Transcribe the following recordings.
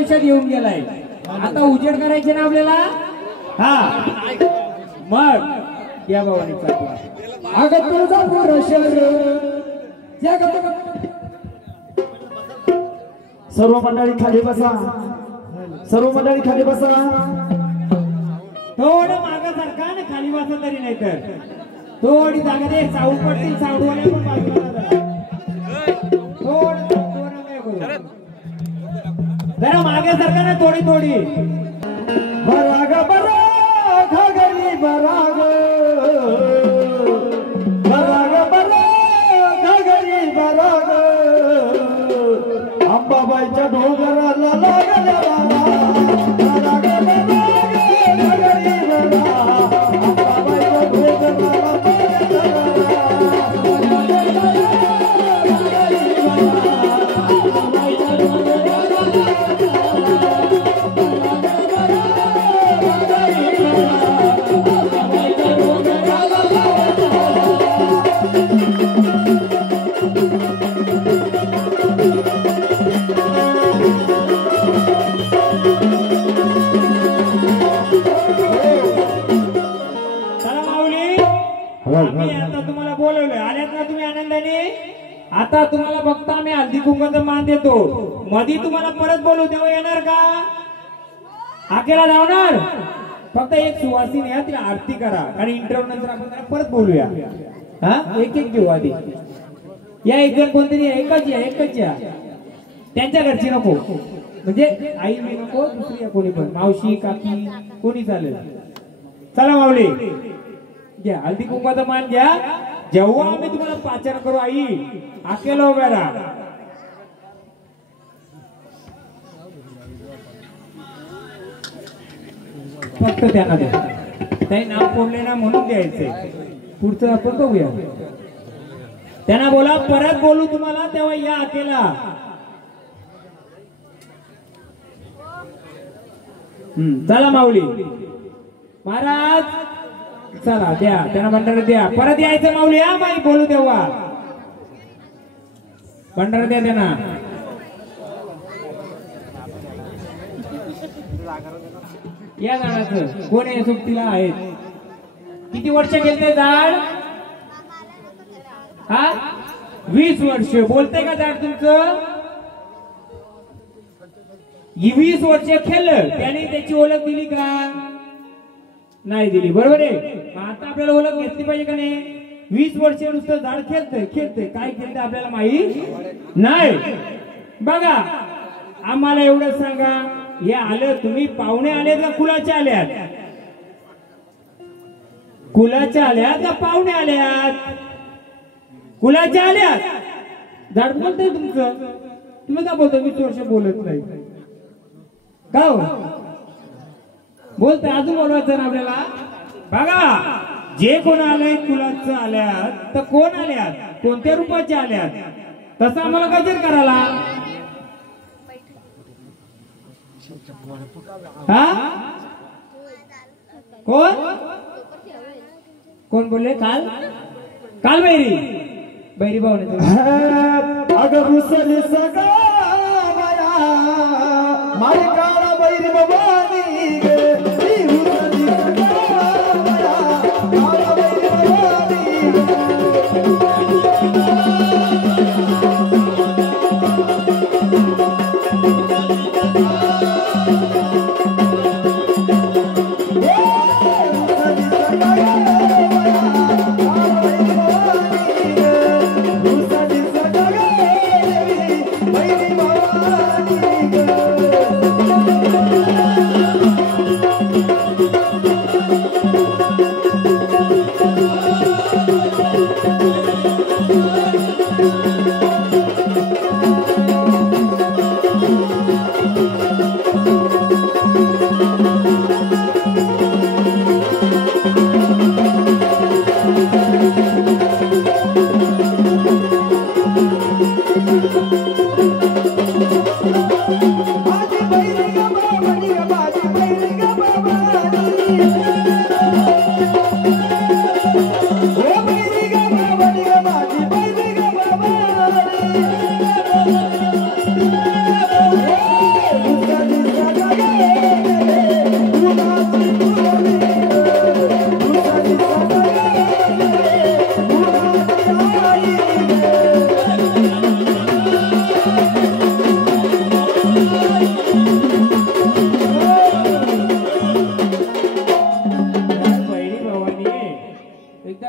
आयुष्यात येऊन गेलाय आता उजेड करायचे ना आपल्याला हा मग या भावानीचा अगं तुळजापूर शहर सर्व मंडळी खाली बसा सर्व मंडळी खाली बसा थोडं मागं सरका ना खाली बसा तरी नाही तर थोडी जागा दे साऊड पडतील साऊडवाले पण बाजूला थोडं जरा मागे सरका ना थोडी थोडी बराग बराग घरी बराग बराग बराग घरी बराग अंबाबाईच्या डोंगराला लागल्या बराग घरी बराग अंबाबाईच्या डोंगराला आता तुम्हाला बघता आम्ही हल्दी कुंकवाचा मान देतो मधी तुम्हाला परत बोलू तेव्हा येणार का हाकेला धावणार फक्त एक सुवासिनी आहे तिला आरती करा आणि इंटरव्ह्यू नंतर आपण त्याला परत बोलूया हा एक एक घेऊ आधी या एक जण कोणतरी एकच या त्यांच्या घरची नको म्हणजे आई मी नको दुसरी कोणी पण मावशी काकी कोणी चालेल चला माऊली घ्या हल्दी कुंकवाचा मान घ्या जेव्हा आम्ही तुम्हाला पाचन करू आई अकेला उभ्या राहा फक्त त्यांना द्या काही नाव फोडले ना म्हणून द्यायचंय पुढचं आपण बघूया त्यांना बोला परत बोलू तुम्हाला तेव्हा या अकेला चला माऊली महाराज चला द्या त्यांना भंडारा द्या परत यायचं माऊली हा माई बोलू तेव्हा भंडारा द्या त्यांना या झाडाचं कोण आहे सुट्टीला आहेत किती वर्ष गेले झाड हा 20 वर्ष बोलते का झाड तुमचं 20 वर्ष खेळलं त्याने त्याची ओळख दिली का नाही दिली बरोबर आहे आता आपल्याला ओळख घेतली पाहिजे का नाही 20 वर्ष नुसतं झाड खेळतंय काय खेळतंय आपल्याला माहित नाही बघा आम्हाला एवढं सांगा हे आलं तुम्ही पाहुणे आले का कुणाचे आल्यात कुलाच्या आल्यात का पाहुणे आल्यात? कुलाच्या आल्यात. झाड बोलतंय तुमचं. तुम्ही का बोलता? 20 वर्ष बोलत नाही का हो? बोलतंय अजून बोलवायचं ना आपल्याला. बघा जे कोण आलंय कुलाचं आल्यात तर कोण आल्यात, कोणत्या रूपाचे आल्यात, तसं आम्हाला गजर करायला. हा कोण कोण बोलले? काल काल बैरी बैरी भाऊ अगं रुसली सगा माया मारी काळा बैरी भवानी गे. रुसली सगा माया काळा बैरी भवानी गे.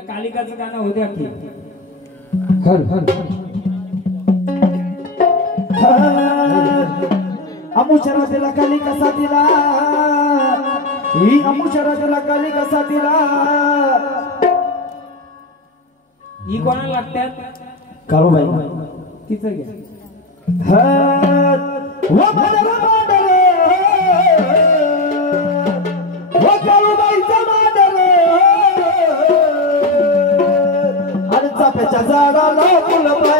कालिकाचं गाणं होत्या की अमुशरा दिला कालिका साथीला. ही अमुशरा दिला कालिका साथीला. ही कोणाला लागतात? काळूबाई तिचं घ्या. चाफ्याच्या झाडाला फुलबाई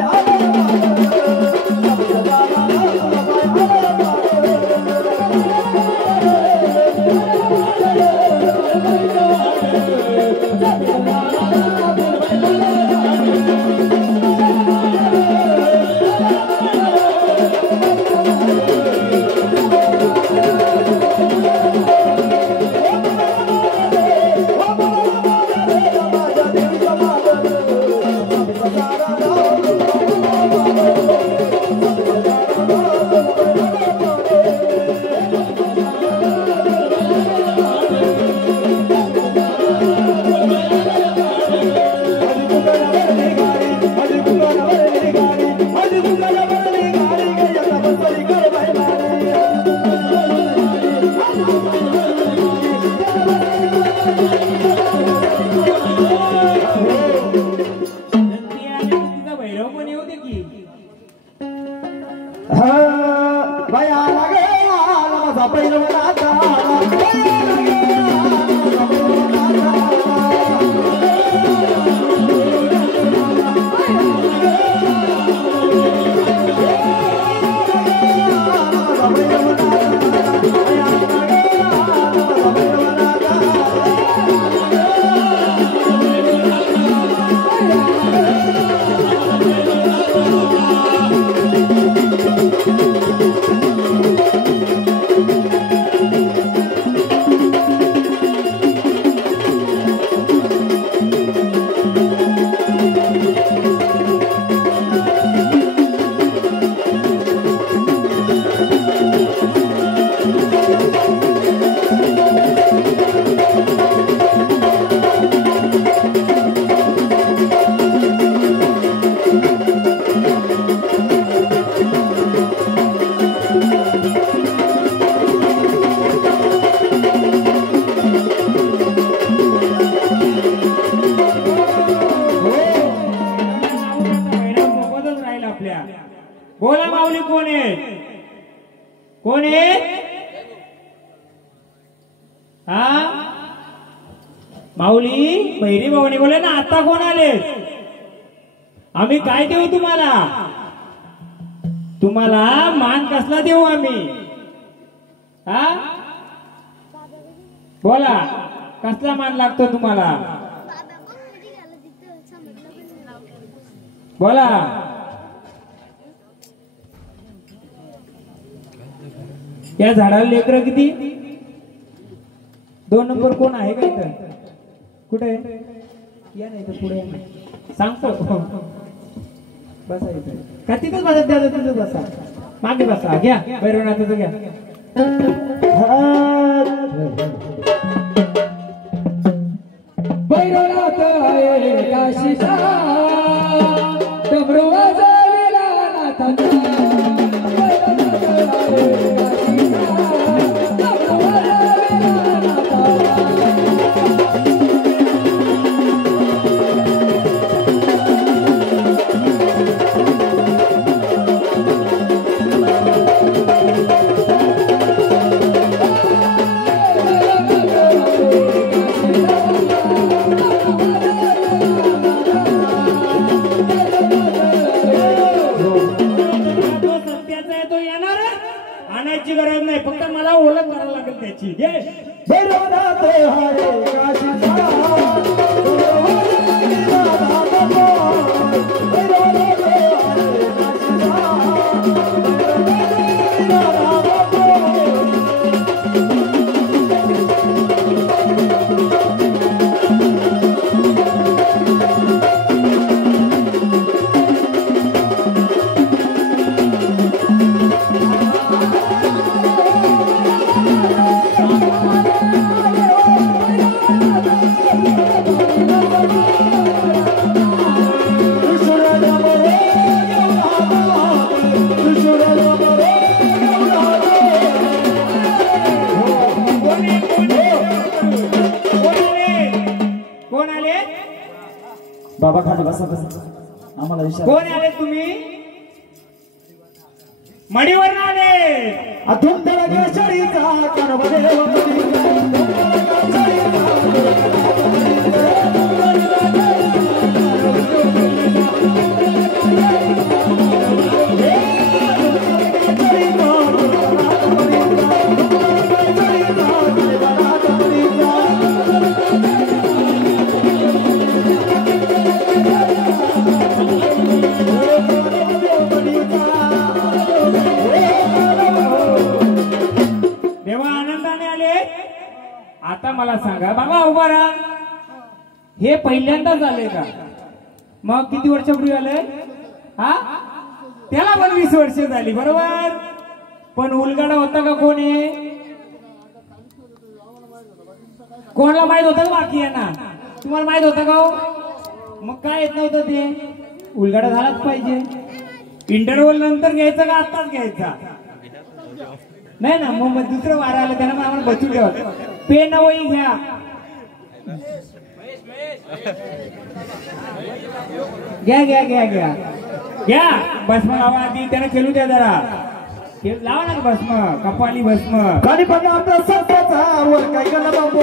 माऊली बैरी भाऊने बोले ना आता कोण आले आम्ही काय देऊ तुम्हाला तुम्हाला मान कसला देऊ आम्ही हा बोला कसला मान लागतो तुम्हाला बोला या झाडाला लेकर किती 2 नंबर कोण आहे का इथं कुठे या नाही तर पुढे सांगतो बसा इथं का तिथंच बसा द्या तिथंच बसा मागे बसा घ्या भैरवनाथाचं घ्या भैरवनाथ आहे काशीचा डमरू वाजविला नाथाचा भैरवनाथ आहे काशीचा डमरू वाजविला आणायची गरज नाही फक्त मला ओळख करायला लागेल त्याची भैरवनाथ हरे काशीचा बाबा खाली बसा बसा आम्हाला विचार कोण आले तुम्ही मडीवर आले अधून दरगा शरीचा करवले आता मला सांगा बाबा उभा राहा हे पहिल्यांदाच आले का मग किती वर्षापूर्वी आले हा त्याला पण 20 वर्ष झाली बरोबर पण उलगडा होता का कोणी कोणाला माहित होतं का बाकी आहे ना तुम्हाला माहित होतं का मग काय येत नव्हतं ते उलगडा झालाच पाहिजे इंटरव्हल नंतर घ्यायचं का आताच घ्यायचा नाही ना मग दुसरं वारा आलं त्याला मग आम्हाला बचून ठेवा पेन वही घ्या घ्या घ्या घ्या घ्या घ्या भस्म लावा आधी त्याला खेळू द्या जरा लावा ना भस्म कपाली भस्म गाडी बघा आपला सत्याचा वर काय केलं बाबू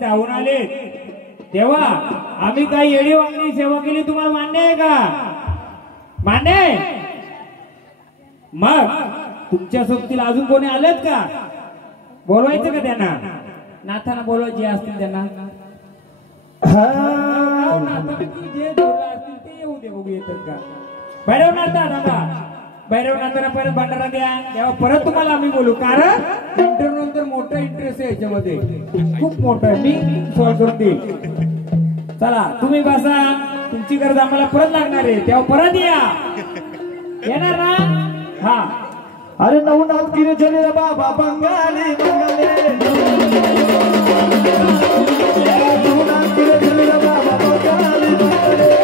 धावून आले तेव्हा आम्ही काही येडी वागणी सेवा केली तुम्हाला मान्य आहे का मान्य आहे मग तुमच्या सोबतीला अजून कोणी आलेत का बोलवायचं का त्यांना नाथांना बोलवायचे असतील त्यांना जे जोडला असतील ते येऊ दे बघू येतात का भैरवनाथ दादा भैरव नंतर परत भंडारा द्या, तेव्हा परत तुम्हाला आम्ही बोलू. कारण इंटरव्ह्यू नंतर मोठा इंटरेस्ट आहे याच्यामध्ये, खूप मोठा आहे. मी सॉल्व करून देईल. चला तुम्ही बसा, तुमची गरज आम्हाला परत लागणार आहे, तेव्हा परत या. येणार ना? हा. अरे नवनाथ गिरिजने बाबा बंगाली बंगाले, नवनाथ गिरिजने बाबा बंगाली बंगाले.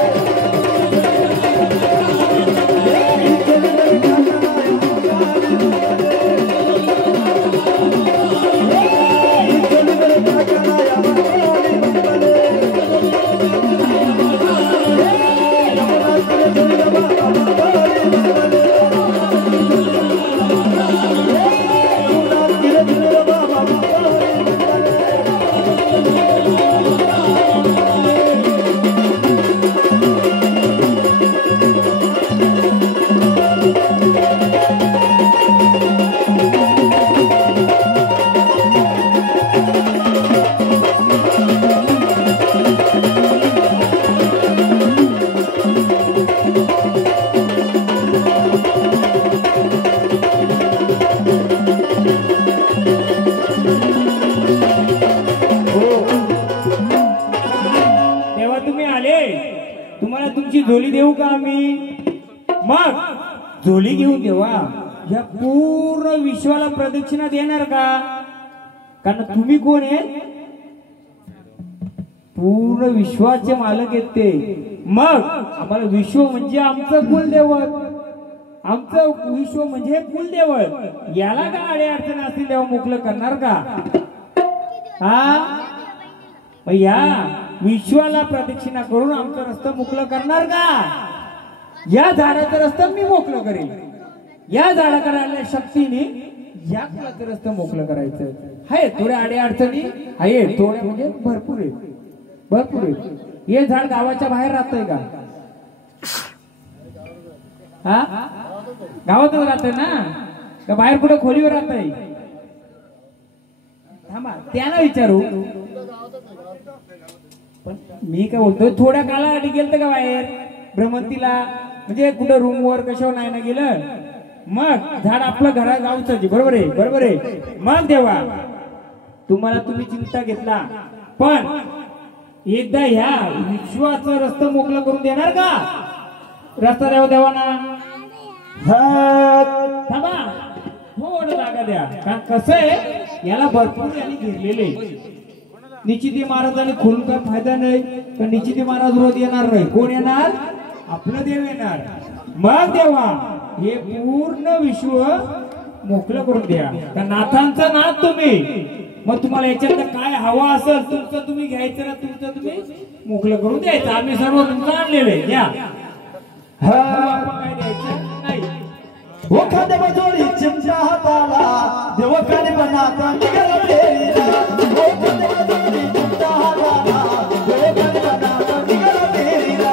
तुम्हाला तुमची झोली देऊ का आम्ही? मग झोली घेऊन देवा. या पूर्ण विश्वाला प्रदक्षिणा देणार का? कारण तुम्ही कोण आहे? पूर्ण विश्वाचे मालक आहेत ते. मग आम्हाला विश्व म्हणजे आमचं कुलदैवत, आमचं विश्व म्हणजे कुलदैवत. याला का अडे अडचण असतील तेव्हा मोकळं करणार का? हा, या विश्वाला प्रदक्षिणा करून आमचं रस्ता मोकळं करणार का? या झाडाचा रस्ता मी मोकळं करेल. या झाडाकडे आल्या शक्तीने या कुलाचं रस्ता मोकळं करायचं आहे. थोड्या अडे अडचणी आहे, थोड्या म्हणजे भरपूर आहे, भरपूर आहे. हे झाड गावाच्या बाहेर राहतंय का? हा, गावातच राहतंय ना का बाहेर कुठं खोलीवर राहतंय? थांबा, त्यांना विचारू. पण मी काय बोलतोय, थोड्या कालासाठी गेलत का बाहेर भ्रमंतीला? म्हणजे कुठं रूमवर कशावर नाही ना गेलं? मग झाड आपलं घरा गावचं, बरोबर आहे, बरोबर आहे. मग देवा तुम्हाला तुम्ही चिंता घेतला, पण एकदा ह्या विश्वाचा रस्ता मोकळा करून देणार का? रस्ता द्यावा देवाना. थांबा, थोडं जागा द्या. कारण कसं आहे, याला भरपूर यांनी घेरलेले. निश्चिती महाराजांनी खोलून काय फायदा नाही, तर निश्चिती महाराज रोज येणार नाही. कोण येणार? आपलं देव येणार. मग देवा हे पूर्ण विश्व मोकळं करून द्या. त्या नाथांचा नाथ तुम्ही. मग तुम्हाला याच्यात काय हवा असेल तुमचं तुम्ही घ्यायचं ना, तुमचं तुम्ही मोकळं करून द्यायचं. आम्ही सर्व तुमचं आणलेले घ्या. काय द्यायचं नाही. ओ खांदे बजोरी चिमटा हाताला, देवकाने बनाता निघाला फेरीला. ओ खांदे बजोरी चिमटा हाताला, देवकाने बनाता निघाला फेरीला.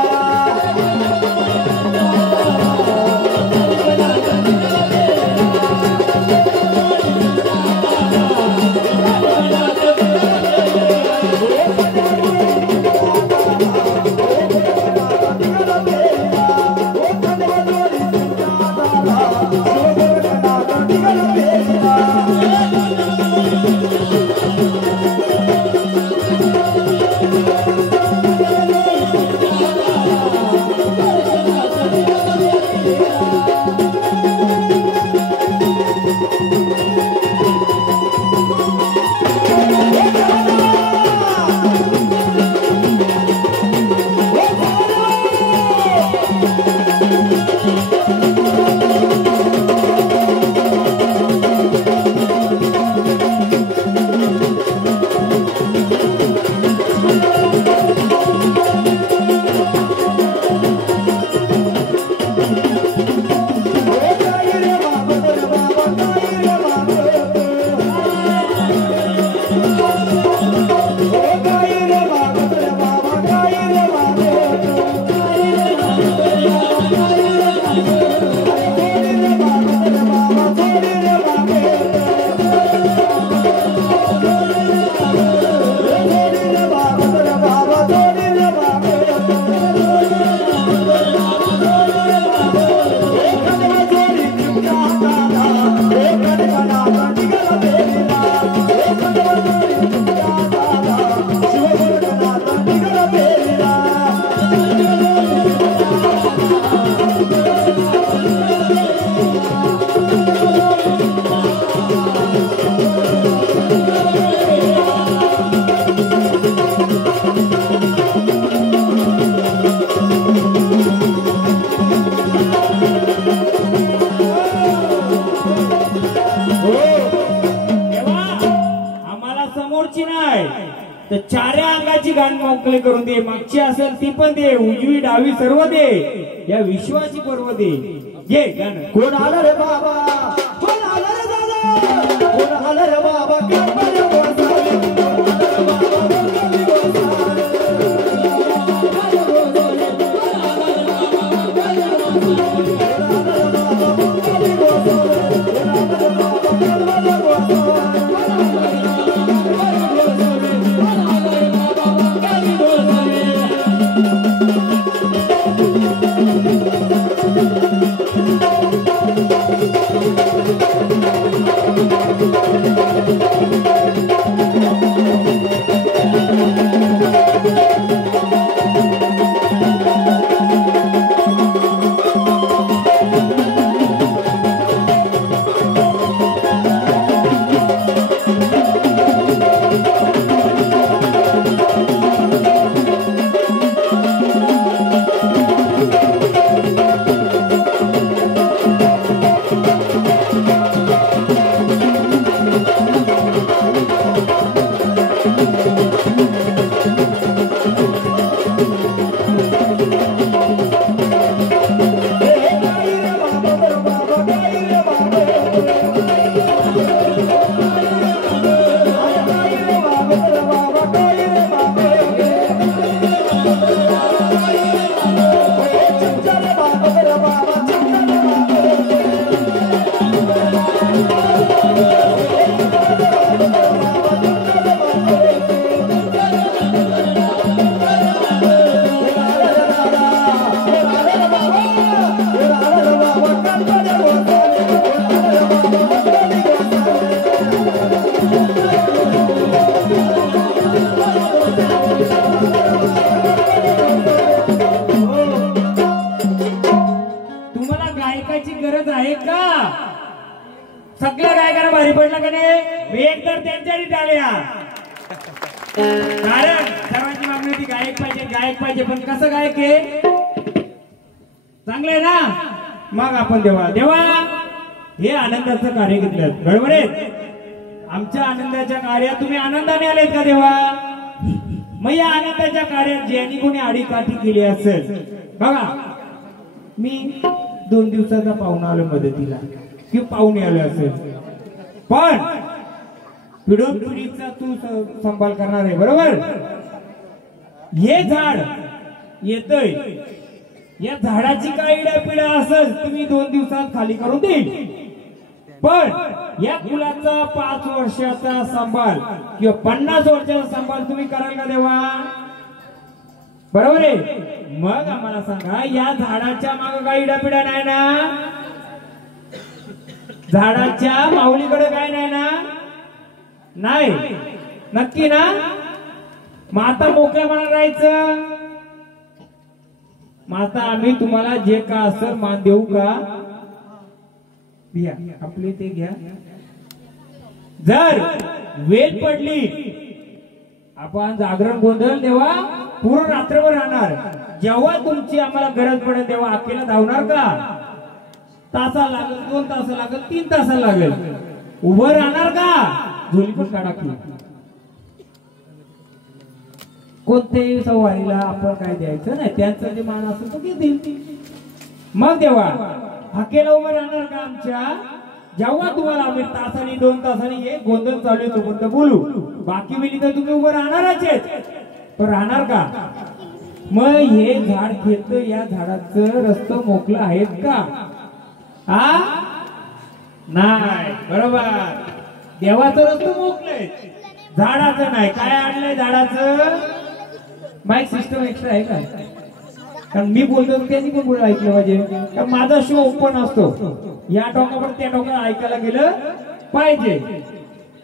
तर चाऱ्या अंगाची गाण मोकळे करून दे, मागची असेल ती पण दे, उजवी डावी सर्व दे, या विश्वाची पर्व दे. घे गाणं. कोण आलं रे बाबा, कोण आलं रे दादा, कोण आलं रे बाबा, गणपती गोसावी, कोण आलं रे बाबा, गणपती गोसावी. सगळ्या गायकांना भारी पडला का नाही? एक तर त्यांच्याही टाळ्या. कारण सर्वांची मागणी होती गायक पाहिजे, गायक पाहिजे. पण कसं गायक आहे? चांगलंय ना? मग आपण देवा देवा हे आनंदाचं कार्य घेतलं. बरोबर आहे? आमच्या आनंदाच्या कार्यात तुम्ही आनंदाने आलेत का देवा? मग या आनंदाच्या कार्यात ज्यांनी कोणी आडीकाठी केली असेल, बघा मी 2 दिवसाचा पाहुणा आलो मदतीला किंवा पाहुणे आलो असेल, पण पिढोन पिढीचा तू संभाल करणार आहे. बरोबर? हे झाड येतय, या झाडाची काय इडापिडा असेल तुम्ही 2 दिवसात खाली करून देईल. पण या फुलाचा 5 वर्षाचा सांभाळ किंवा 50 वर्षाचा सांभाळ तुम्ही कराल का देवा? बरोबर आहे? मग आम्हाला सांगा, या झाडाच्या मागे काही इडापिडा नाही ना? झाडाच्या माऊलीकडे काय नाही ना? नाही. नक्की ना? मग आता मोकळ्या मनात राहायचं. मग आता आम्ही तुम्हाला जे का असेल मान देऊ का? घ्या आपले ते घ्या. जर वेळ पडली आपण जागरण गोंधळ देवा पूर्ण रात्रभर राहणार. जेव्हा तुमची आम्हाला गरज पडेल तेव्हा अकेला धावणार का? तासा लागेल, 2 तास लागेल, 3 तास लागेल. उभं राहणार का? झोली पण काढा की. कोणत्याही सवारीला आपण काय द्यायचं नाही, त्यांचं जे मान असेल तो घेतील. मग देवा अकेला उभं राहणार का आमच्या? जेव्हा तुम्हाला आम्ही तासानी 2 तासानी हे गोंधळ चालू आहे तोपर्यंत बोलू, बाकी वेळी तर तुम्ही उभं राहणारच आहेत. पण राहणार का? मग हे झाड खेळतं, या झाडाचं रस्तं मोकळं आहेत का? हा नाही. बरोबर? देवाचं रस्तं मोकळंय, झाडाचं नाही. काय आणलंय झाडाचं? माईक सिस्टम एक्स्ट्रा आहे का? कारण मी बोलतो त्यांनी पण बोल ऐकलं पाहिजे. कारण माझा शो ओपन असतो, या टोकावर त्या टोकाला ऐकायला गेलं पाहिजे.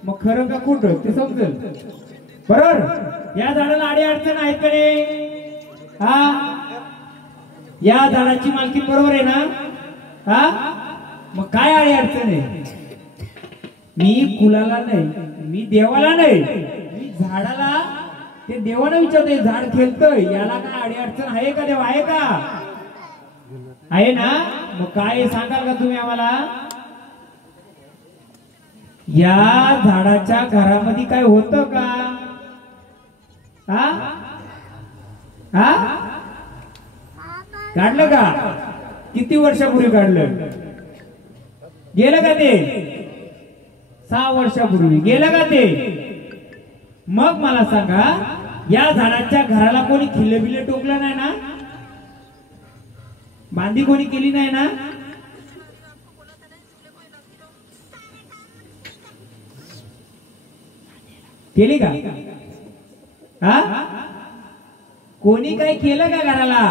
मग खरं का खोटं ते समजेल. बरोबर? या झाडाला आडी अडचण आहेत का नाही? हा, या झाडाची मालकी बरोबर आहे ना? हा, मग काय आडी अडचण आहे? मी कुलाला नाही, मी देवाला नाही, मी झाडाला, ते देवाला विचारतोय. झाड खेळतोय, याला काय आडी अडचण आहे का? देव आहे का? आहे ना? मग काय सांगाल का तुम्ही आम्हाला? या झाडाच्या घरामध्ये काय होतं का? हा काढलं का? किती वर्षापूर्वी काढलं? गेलं का ते? 6 वर्षापूर्वी गेलं का ते? मग मला सांगा, या झाडाच्या घराला कोणी खिल्ले बिल्ले टोकलं नाही ना? बांधी कोणी केली नाही ना? केली का? हा कोणी काय केलं का घराला?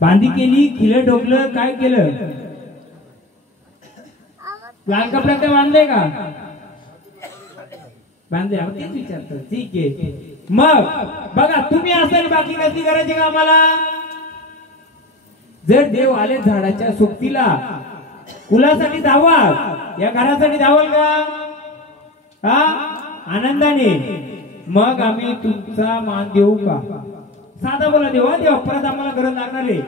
बांधी केली, खिलं टोकलं, काय केलं? लाल कपड्यात बांधले का? बांधले. तेच विचारतो. ठीक आहे. मग बघा, तुम्ही असेल बाकी कशी करायची का आम्हाला? जर देव आले झाडाच्या सोबतीला, कुलासाठी धावा, या घरासाठी धावाल का? हा आनंदाने. मग आम्ही तुमचा मान देऊ का? साधा बोला देवा, देवा परत आम्हाला गरज लागणार आहे.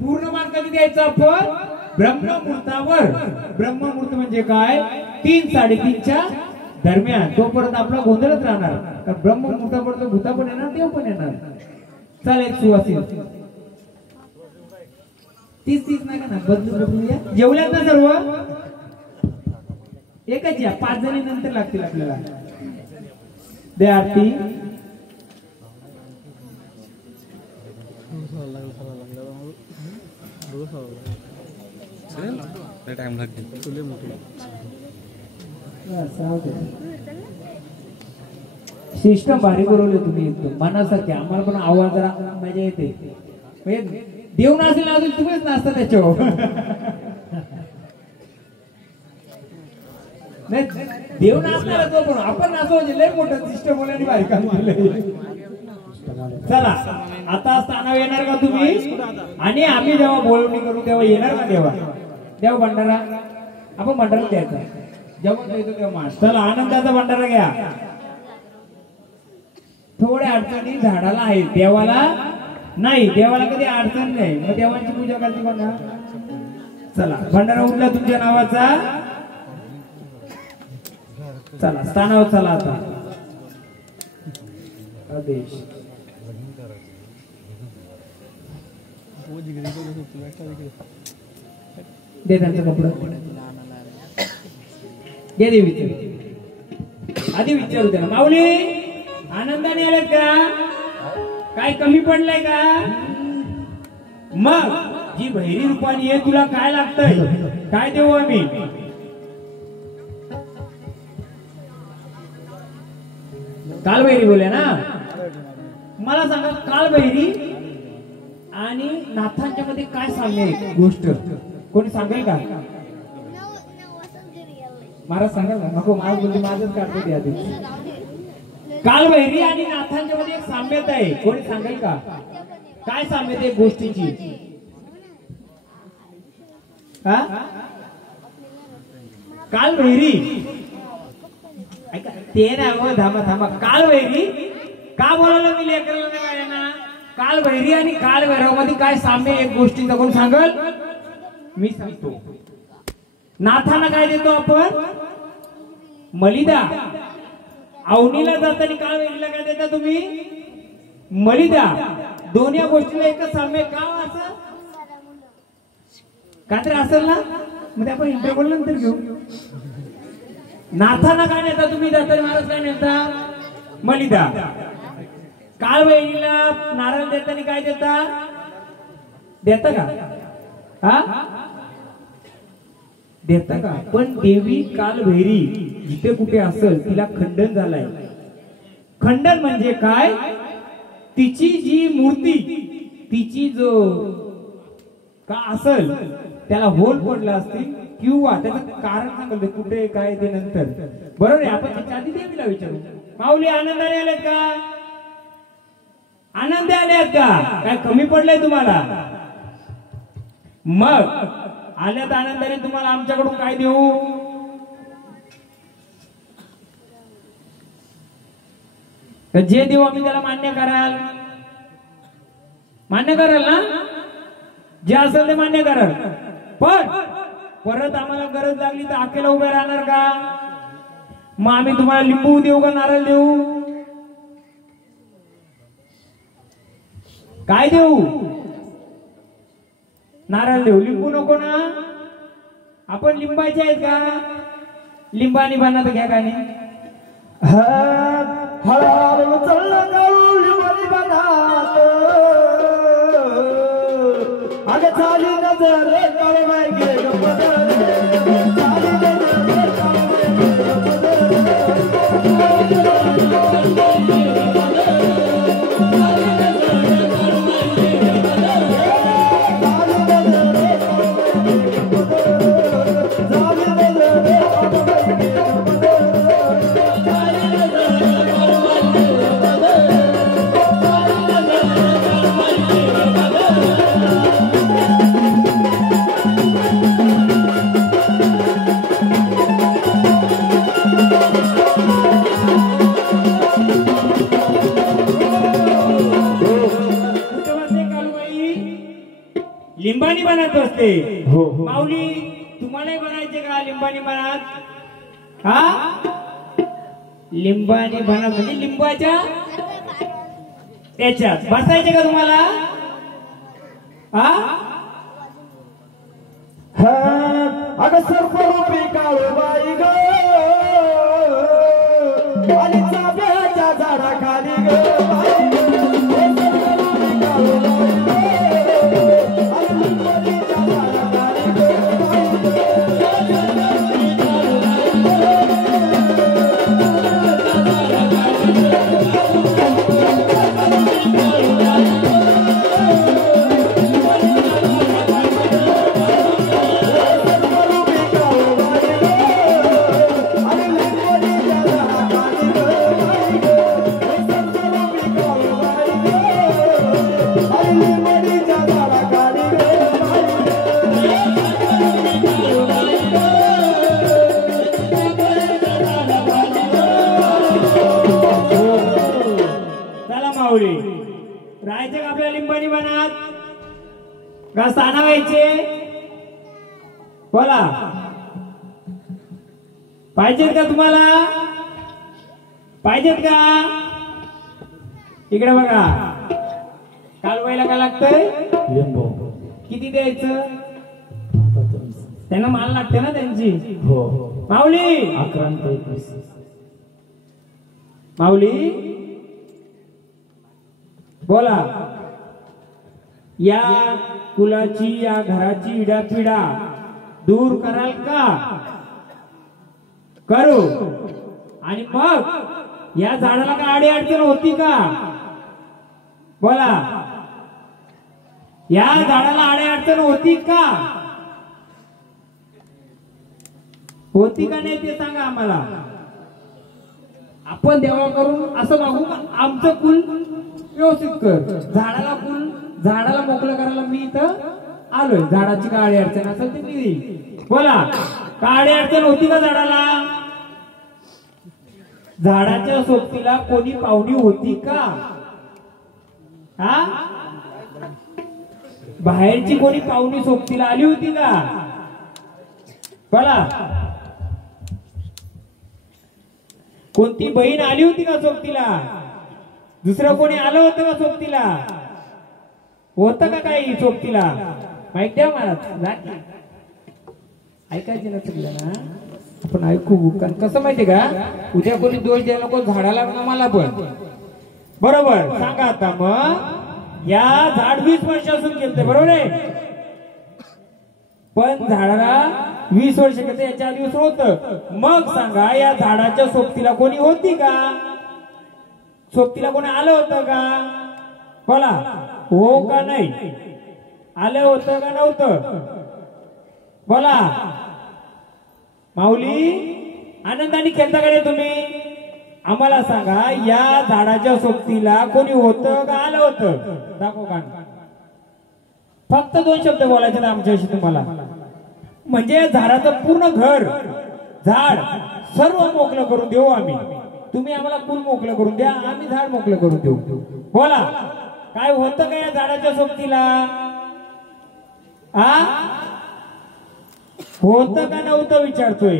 पूर्ण मान कधी द्यायचा आपण? ब्रह्ममुहूर्तावर. ब्रह्ममुहूर्त म्हणजे काय? 3-3:30च्या दरम्यान. तोपर्यंत आपला गोंधळच राहणार. कारण ब्रह्ममुहूर्तापर्यंत भूता पण येणार, देव पण येणार. चल एक सुवासिनी 30 नाही का ना? बदलूया. जेवल्यात ना सर्व? एकच या, 5 जणी नंतर लागतील आपल्याला. दे आरती. सिस्टम भारी बनवले तुम्ही एकदम मनासारखे. आम्हाला पण आवाज जरा मजा येते. देव नाचेल अजून तुम्हीच नाचता त्याच्यावर. नाही देव नाचणार तो पण आपण नाचो. लय मोठं सिस्टम बोलायला भारी काम केलंय. चला आता स्थानावर येणार का तुम्ही? आणि आम्ही जेव्हा बोलवणी करू तेव्हा येणार का? देवा भंडारा आपण भंडारा द्यायचा. जेव्हा येतो तेव्हा मान. चला आनंदाचा भंडारा घ्या. थोड्या अडचणी झाडाला आहे, देवाला नाही. देवाला कधी अडचण नाही. मग देवांची पूजा करते कोणा? चला भंडारा उठला तुमच्या नावाचा. चला स्थानावर चला आता. आदेश दे त्यांचं कपडं. दे देवीचं. आधी विचारू त्याला, माऊली आनंदाने आलेत का? काय कमी पडलंय का? मग जी बहिरी रूपानी आहे, तुला काय लागतंय? काय देऊ आम्ही? कालभैरी बोलले ना? मला सांगा, कालभैरी आणि नाथांच्या मध्ये काय साम्य आहे? गोष्ट कोणी सांगेल का? महाराज सांगा ना. नको महाराज बोलते, माझच काढतो ते आधी. कालभैरी आणि नाथांच्या मध्ये एक साम्यता आहे. कोणी सांगेल का? काय साम्यता आहे गोष्टीची? हा कालभैरी ते ना. थांबा थांबा. कालभैरी का बोलायला मी लेकराला ना? कालभैरी आणि कालभैरव मध्ये काय साम्य एक गोष्टीचा कोण सांगल? मी सांगतो. नाथांना काय देतो आपण? मलिदा. अवनीला जाताना कालभैरीला काय देता तुम्ही? मलिदा. दोन्ही गोष्टीला एकच साम्य का? असं का तर असेल ना? म्हणजे आपण इंटरव्ह्यू नंतर घेऊ. नाथांना काय नेता तुम्ही जाताना? महाराज काय नेता? मलिदा. कालभैरीला नारळ देताना काय देता? देता का? हा देता का? पण देवी कालभैरी जिथे कुठे असेल तिला खंडन झालाय. खंडन म्हणजे काय? तिची जी मूर्ती, तिची जो का असेल त्याला होल पडला असतील किंवा त्याचं कारण सांगलं कुठे काय ते नंतर. बरोबर आहे. आपण त्याच्या आधी देवीला विचारू. माऊली आनंदाने आलेत का? आनंदी आलेत का? काय कमी पडलंय तुम्हाला? मग आल्यात आनंदाने. तुम्हाला आमच्याकडून काय देऊ? जे देऊ आम्ही त्याला मान्य कराल. मान्य कराल ना? जे असेल ते मान्य कराल. पण परत आम्हाला गरज लागली तर आकेला उभे राहणार का? मग आम्ही तुम्हाला लिंबू देऊ का नारळ देऊ? काय देऊ? नारळ देऊ. लिंबू नको ना? आपण लिंबाचे आहेत का? लिंबानी बनत घ्या का नाही? हळहळ चल काळू लिंबानी बनात अगं झाली नजर काळवाय गेलं पदर झाली नजर काळवाय गेलं लिंबानी बनत असते. हो. माऊली तुम्हालाही बनायचे का लिंबानी बनत? हा, लिंबानी बनत म्हणजे लिंबाच्या याच्यात बसायचे का तुम्हाला? हा, अगं सर्वरूपी काळूबाई ग आणि चाफ्याच्या झाडाखाली ग राहायचे का आपल्या लिंबानी बनात? का स्थाना व्हायचे? बोला, पाहिजेत का तुम्हाला? पाहिजेत का? इकडे बघा, कालवायला काय लागतंय? लिंबू. किती द्यायचं? त्यांना माल लागते ना त्यांची. हो. माऊली 11 माऊली बोला, या कुलाची या घराची इडापिडा दूर कराल का? करू. आणि मग या झाडाला काय आडी अडचण होती का? बोला, या झाडाला आडी अडचण होती का? होती का नाही ते सांगा आम्हाला. आपण देवा करून असं मागू, आमचं कुल व्यवस्थित कर. झाडाला मोकळं करायला मी इथं आलोय. झाडाची काळी अडचण असेल ते मी देईल. बोला, काळी अडचण होती का झाडाला? झाडाच्या सोबतीला कोणी पाहुणी होती का? हा, बाहेरची कोणी पाहुणी सोबतीला आली होती का? बोला, कोणती बहीण आली होती का सोबतीला? दुसरं कोणी आलं होतं का सोबतीला? होतं का काही सोबतीला? माहिती द्या मला. ऐकायचे ना सगळ्यांना, आपण ऐकू. कारण कसं माहितीये का, उद्या कोणी दोष द्यायला नको झाडाला ना मला पण. बरोबर सांगा आता. मग या झाड 20 वर्षापासून केलते, बरोबर आहे? पण झाडाला 20 वर्ष केलं, याच्या आधी होतं. मग सांगा, या झाडाच्या सोबतीला कोणी होती का? सोबतीला कोणी आलं होतं का? बोला, हो का नाही? आलं होतं का नव्हतं? बोला, माऊली आनंदाने खेळता का रे तुम्ही? आम्हाला सांगा, या झाडाच्या सोबतीला कोणी होतं का आलं होतं? दाखव का. फक्त 2 शब्द बोलायचे ना आमच्याशी तुम्हाला. म्हणजे झाडाचं पूर्ण घर, झाड सर्व मोकळं करून देऊ आम्ही. तुम्ही आम्हाला कुल मोकळं करून द्या, आम्ही झाड मोकळं करून देऊ. बोला, काय होतं का या झाडाच्या सोबतीला? आ, होतं का नव्हतं विचारतोय.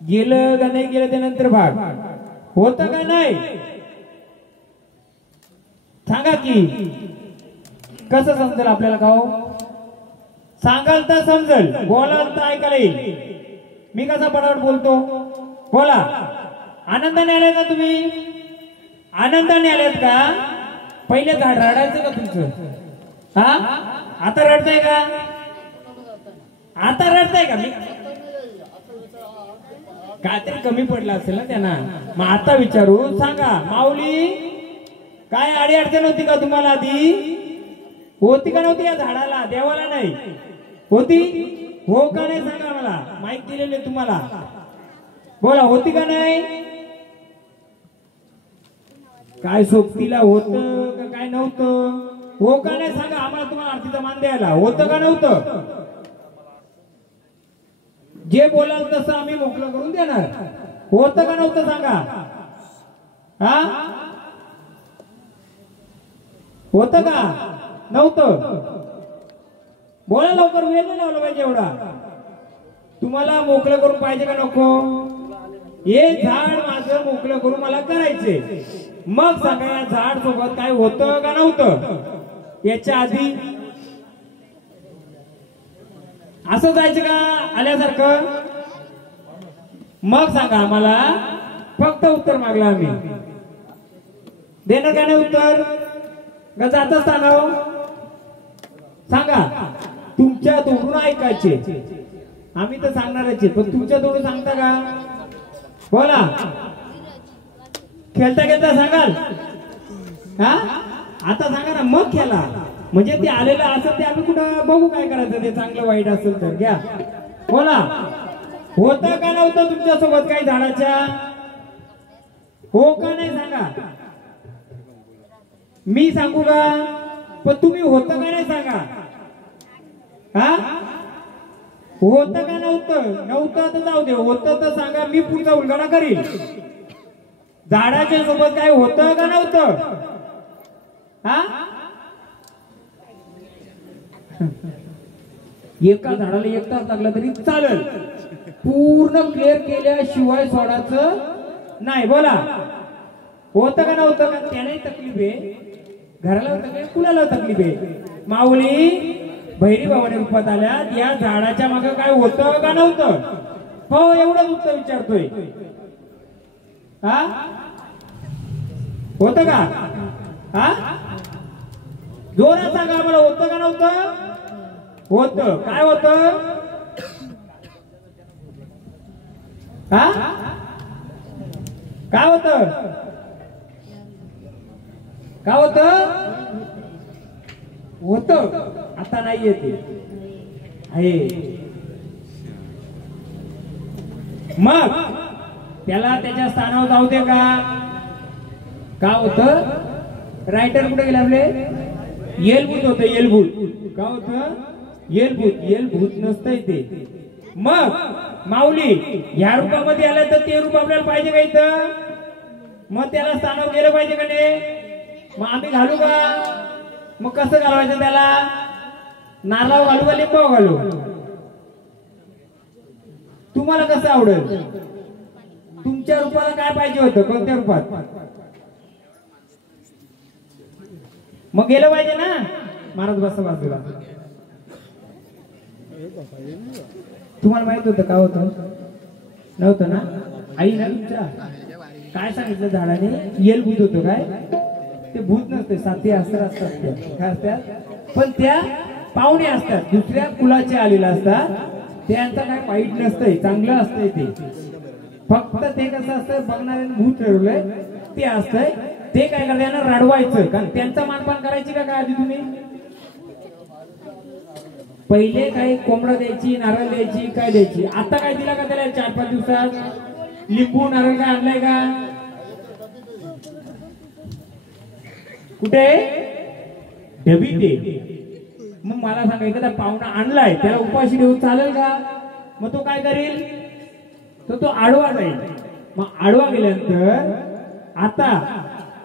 गेलं का नाही गेलं त्यानंतर भाग. होतं का नाही? सांगा की कसं समजेल आपल्याला का हो? सांगाल तर समजेल, बोलाल तर ऐकायला येईल. मी कसा पटापट बोलतो? बोला. आनंदाने आले का तुम्ही? आनंदाने आलेत का? पहिले झाड रडायचं का तुमचं? हा, आता रडताय का? आता रडताय का? मी काहीतरी कमी पडलं असेल ना त्यांना. मग आता विचारू, सांगा माऊली, काय अडी अडचण होती का तुम्हाला आधी? होती का नव्हती? या झाडाला, देवाला नाही होती? हो का नाही सांगा मला. माईक दिलेले तुम्हाला, बोला होती का नाही? काय सोबतीला होतं का काय नव्हतं? हो का नाही सांगा आम्हाला. तुम्हाला आरतीचा मान द्यायला होतं का नव्हतं? जे बोलाल तसं आम्ही मोकळं करून देणार. होतं का नव्हतं सांगा. हा, होतं का नव्हतं? बोला लवकर, वेळ नाही लावला पाहिजे एवढा. तुम्हाला मोकळं करून पाहिजे का नको? हे झाड माझं मोकळं करून मला करायचे. मग सांगा या झाड सोबत काय होतं का नव्हतं? याच्या आधी असं जायचं का आल्यासारखं? मग सांगा आम्हाला. फक्त उत्तर मागलं आम्ही, देणार का नाही उत्तर? का जात असताना सांगा. तुमच्या तोडून ऐकायचे, आम्ही तर सांगणारच, पण तुमच्या तोडून सांगता का? बोला. खेळता खेळता सांगाल? हा, आता सांगा ना. मग खेळा म्हणजे ते आलेलं असेल ते आम्ही कुठं बघू काय करायचं. ते चांगलं वाईट असेल तर घ्या. बोला. होतं का नव्हतं तुमच्या सोबत काही झाडाच्या? हो का नाही सांगा. मी सांगू का? पण तुम्ही होतं का नाही सांगा. हा, होतं का नव्हतं? नव्हतं तर जाऊ दे, होतं तर सांगा. मी पुढचा उलगडा करील. झाडाच्या सोबत काय होतं का नव्हतं? हा, एका झाडाला 1 तास लागला तरी चालेल, पूर्ण क्लिअर केल्याशिवाय सोडायचं नाही. बोला. होतं का नव्हतं? का त्यालाही तकलीफ आहे, घराला तकलीफ, कुणाला तकलीफ आहे? माऊली भैरी भवानी रूपात आल्या, या झाडाच्या मागे काय होतं का नव्हतं? हो, एवढंच उत्तर विचारतोय. हा, होतं का? हा, जोरात सांगा मला. होतं का नव्हतं? होतं. काय होतं? हा, काय होतं? काय होतं? होतं. आता नाही येते आहे. मग त्याला त्याच्या स्थानावर जाऊ दे का? का होतं? रायटर कुठे गेले आपले? येलभूत होतं. येलभूत का होतं? येलभूत. येलभूत नसतंय ते. मग माऊली ह्या रूपामध्ये आलं तर ते रूप आपल्याला पाहिजे का इथं? मग त्याला स्थानावर गेलं पाहिजे का नाही? मग आम्ही घालू का? मग कसं घालवायचं त्याला? नारळावर घालू का लिंबावर घालू? तुम्हाला कसं आवडेल? तुमच्या रूपाला काय पाहिजे होतं? कोणत्या रूपात? मग गेलं पाहिजे ना. महाराज बसा बाजूला. तुम्हाला माहित होतं का होतं? नव्हतं ना. आई ना तुमच्या काय सांगितलं झाडाने? येलभूत होतं. काय ते भूत नसते, साथी अस्त्र असतात. काय असतात? पण त्या पाहुणे असतात, दुसऱ्या कुलाचे आलेले असतात. त्यांचं काय वाईट नसतंय, चांगलं असतंय ते. फक्त ते कसं असतं, बघणाऱ्याने भूत ठरवलंय ते असतंय. ते काय करतात, यांना रडवायचं. कारण त्यांचा मानपान करायची का काय आधी तुम्ही? पहिले काही कोंबडा द्यायची, नारळ द्यायची, काय द्यायची. आता काय दिला का त्याला 4-5 दिवसात? लिंबू नारळ काय आणलाय का? कुठे? डबी ते. मग मला सांगा, एखादा पाहुणा आणलाय त्याला उपाशी देऊन चालेल का? मग तो काय करेल? तो आडवा जाईल. मग आडवा गेल्यानंतर आता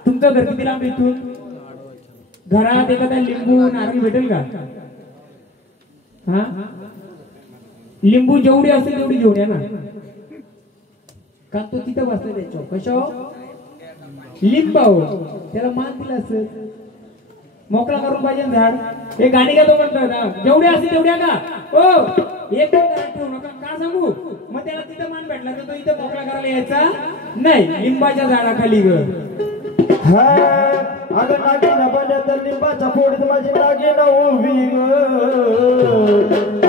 तुमचं घर किती लांब इथून? घरात एखादा लिंबू नारळ भेटेल का? हा, लिंबू जेवढी असेल तेवढी घेऊन या ना. का तो तिथं बसला त्याच्या कशा लिंबाव त्याला मान दिला असेल. मोकळा करून पाहिजे ना झाड. हे गाणी गातो म्हणतो ना, जेवढ्या असतील तेवढ्या का हो, एक पण घरात ठेवू नका. का सांगू, मग त्याला तिथं मान भेटला तर तो इथं मोकळा करायला यायचा नाही. लिंबाच्या झाडाखाली ग. अगं नागिन बने तर लिंबाच्या पोडीत माझी नागिन उभी ग.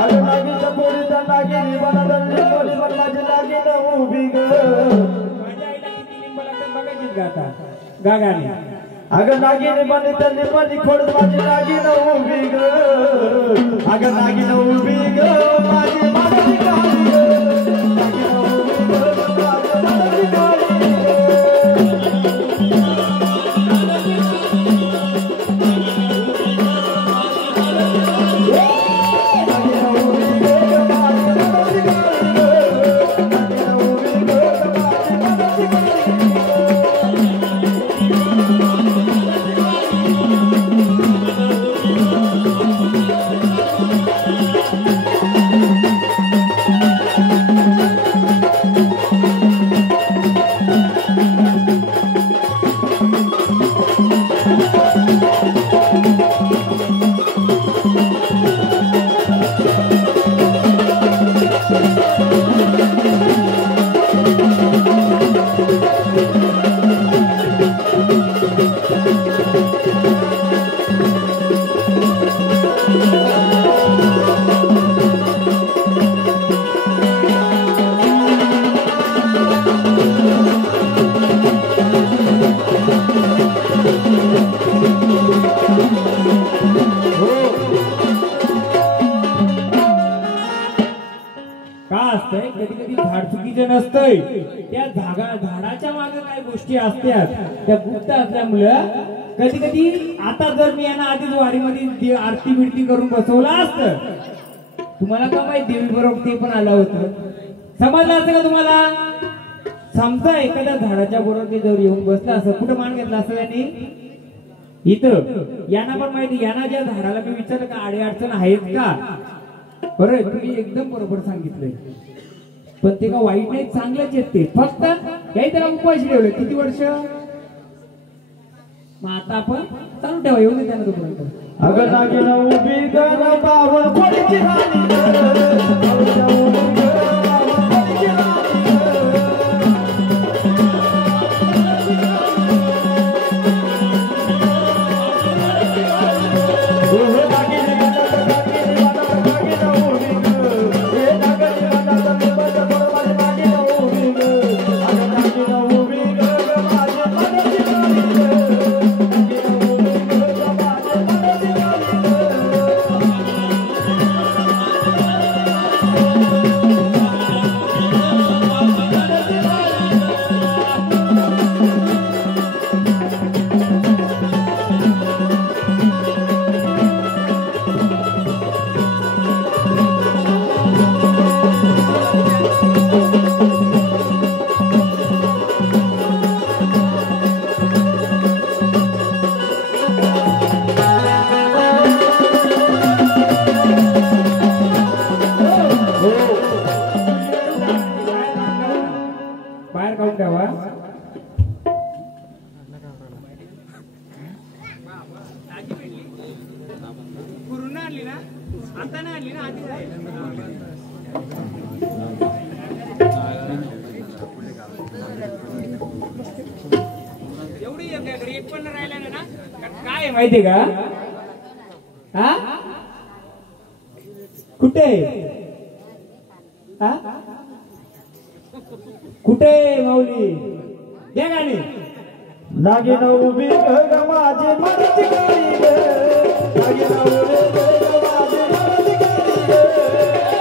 अगं नागिनच्या पोडीत नागिनी बना तर लिंबोली पण माझी नागिन उभी ग. माझ्या आईला किती लिंब लागतात बघायची का आता गा गाणी. अगं नागिनी बने तर लिंबाची खोडीत माझी नागिन उभी ग. अगं नागिन उभी ग माझी मागणी काळी ग. नागिन उभी ग माझी मागणी काळी ग. कधी कधी झाड चुकीचं नसतंय, त्या झाडाच्या मागे काही गोष्टी असतात त्या गुप्त असल्यामुळं कधी कधी. आता जर मी यांना आधीच वारीमध्ये आरती बिरती करून बसवलं असतं, तुम्हाला का माहिती देवी बरोबर ते पण आलं होतं. समजलं असतं का तुम्हाला. समजा एखाद्या झाडाच्या बरोबर ते जर येऊन बसलं असं, कुठं मान घेतला असं यांनी इथं. यांना पण माहिती, यांना ज्या झाडाला मी विचारलं का आडे अडचण आहेत का, बरोबर तुम्ही एकदम बरोबर सांगितलंय. पण ते का वाईट नाही, चांगलंच आहेत ते. फक्त काही त्याला उपाशी ठेवले किती वर्ष. मग आता आपण चालू ठेवा, येऊ दे त्यांना तोपर्यंत. अगं नागिन उभी ग बावळ खोडीची राणी ग. काय माहिती का, हा कुठे कुठे माऊली द्या गाणी. नागिन उभी ग माझी मनाची काळी ग. नागिन उभी ग माझी मनाची काळी ग.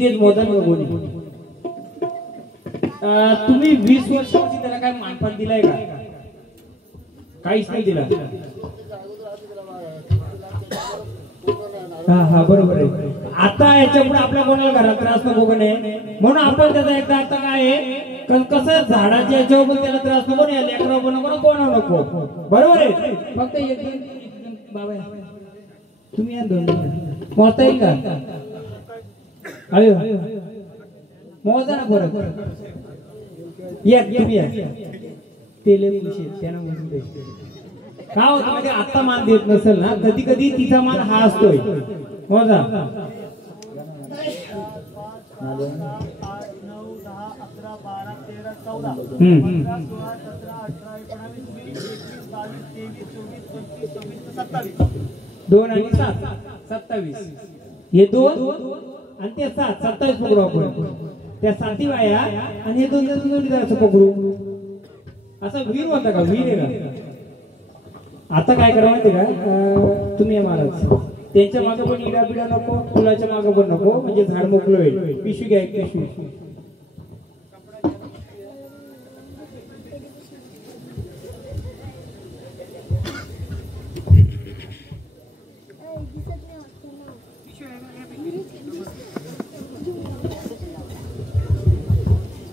तेच मोदन बघून तुम्ही 20 वर्षाची त्याला काय मानपान दिलाय का? काहीच नाही दिला. हा बरोबर आहे. आता याच्यापुढे आपल्या कोणाला घरात त्रास नको का नाही, म्हणून आपण त्याचा एकदा आता काय आहे कसं झाडाच्या याच्यावर पण त्याला त्रास नको नाही, लेकरावर पण नको कोणा नको. बरोबर आहे. फक्त एकदम बाबा तुम्ही या 2 मिनिटं मोजता येईल का? अरे मोजा ना परत या तुम्ही या तेले त्यांना मोजून दे. का होतं म्हणजे आता मान देत नसेल ना, कधी कधी तिचा मान हा असतोय. मोजा 2 आणि 7 27. हे 2 आणि ते 7 27 पकडू आपण. त्या 7 वाया आणि हे 2 जोडीदार पकडू. असं वीर होता का? वीर आहे का? आता काय करा माहिती का, तुम्ही महाराज त्यांच्या मागे पण इडा बिडा नको, फुलाच्या मागे पण नको, म्हणजे झाड मोकळं होईल. पिशवी घ्या, पिशवी.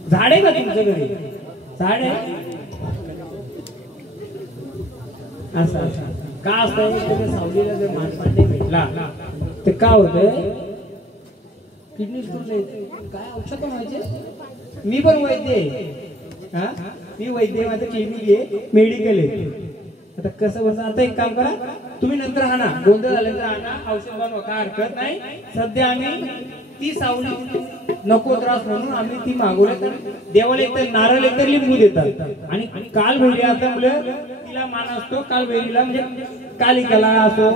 झाड आहे का तुमच्या घरी? झाड आहे असं का असतं? त्याच्या सावलीला जर मानपान नाही भेटला तर का होतंय? किडनी स्टोन काय औषध व्हायचे? मी पण वैद्य आहे. मी वैद्य, माझं क्लिनिक आहे, मेडिकल आहे. आता कसं बस, आता एक काम करा तुम्ही, नंतर आणा, गोंधळ झाल्यानंतर आणा, औषध बनवा, काय हरकत नाही. सध्या आम्ही ती सावली नको त्रास म्हणून आम्ही ती मागवल्या. तर देवाला एकतर नारळ एकतर लिंबू देतात. आणि काल भैरी आता मुलं तिला मान असतो, काल भैरीला म्हणजे कालिकाला असो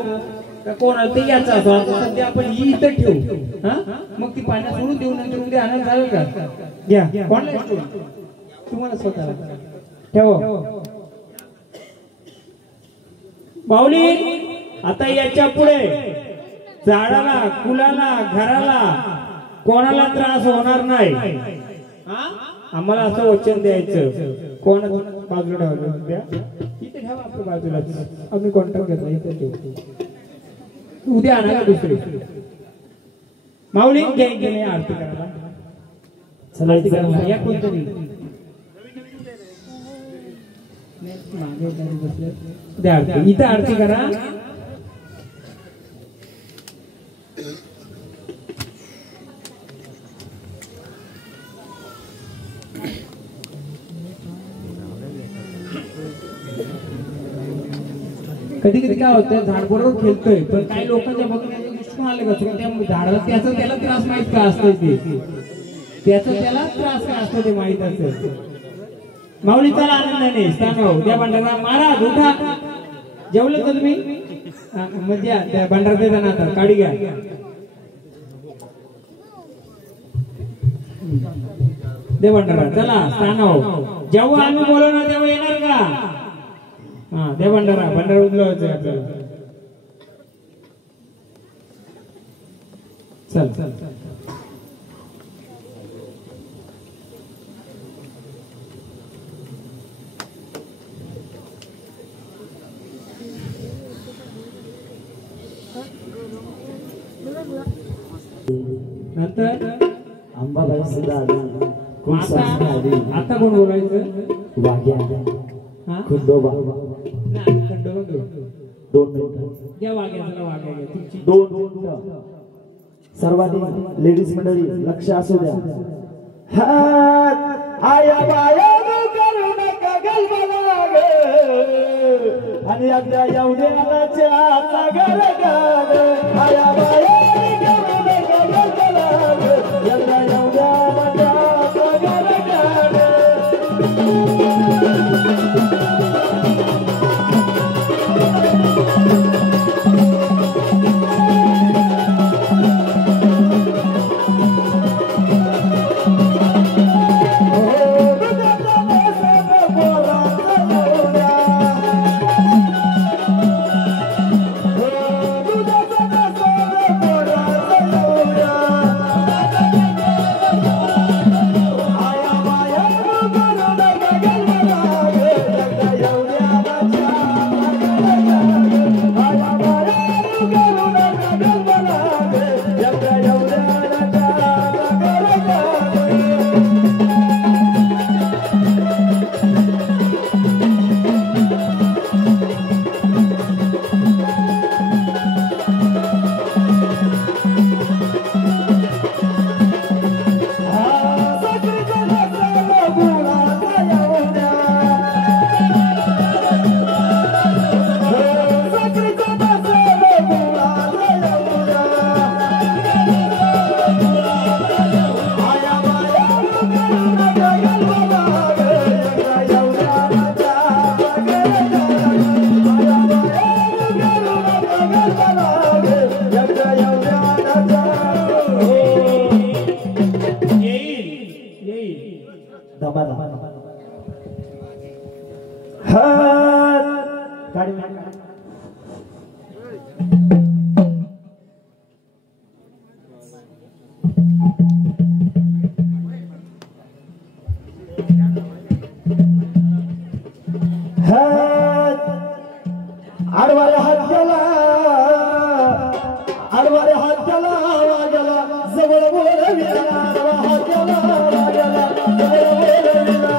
का कोणाला ते याचा असो. आता सध्या आपण ही इथं ठेवू. मग ती पाण्यात सोडून देऊ, नंतर उद्या आनंद झालं का? घ्या कोणाला तुम्हाला स्वतःला ठेवा. माऊली आता याच्या पुढे झाडाला, कुलाला, घराला कोणाला त्रास होणार नाही. आम्हाला असं वचन द्यायचं. कोण बाजूला ठेवलं द्या, इथे ठेवा आपल्या बाजूला, आम्ही कॉन्टॅक्ट घेतला इथे ठेवतो. उद्या आणा दुसरी. माऊली घ्यायची आरती करायला. चला आरती करायला या कोणतरी द्या आरती. इथं आरती करा. कधी कधी काय होतं, झाड बरोबर खेळतोय पण काही लोकांच्या बघण्याच्या दृष्टीने आले का त्या झाडाला त्याला त्रास माहित का असतं, ते त्याला त्रास काय असतो ते माहित असेल. माऊली चला आनंदाने स्थान त्या भंडारा. महाराज उठा, जेवलं तर तुम्ही? म्हणजे त्या भंडारा देताना आता काढी घ्या. दे भंडारा. चला स्थान जेव्हा आम्ही बोलू ना तेव्हा येणार का? हा दे भंडारा. भंडारा उचलायचं आपल्याला. चल चल नंतर अंबाबाई सुद्धा आली. आता कोण बोलायचं? वाघ्या खंडोबा. खंडोबा घेऊ. 2 मिनिटं घ्या वाघ्याला. वाघ्या घ्या तुमची. 2 मिनिटं. सर्वांनी लेडीज मंडळी लक्ष असू द्या. हात आया बाया करू नका गलबला ग, आणि एकदा येऊ दे आलाच्या गर ग. आया बाया करू नका गलबला ग, एकदा येऊ दे आलाच्या गर ग. गाडी आडवारे हात गेला आडवारे हात गेला वागला जवळ बोलविला आडवा हात गेला वागला जवळ बोलविला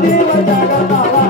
देव जागरणाला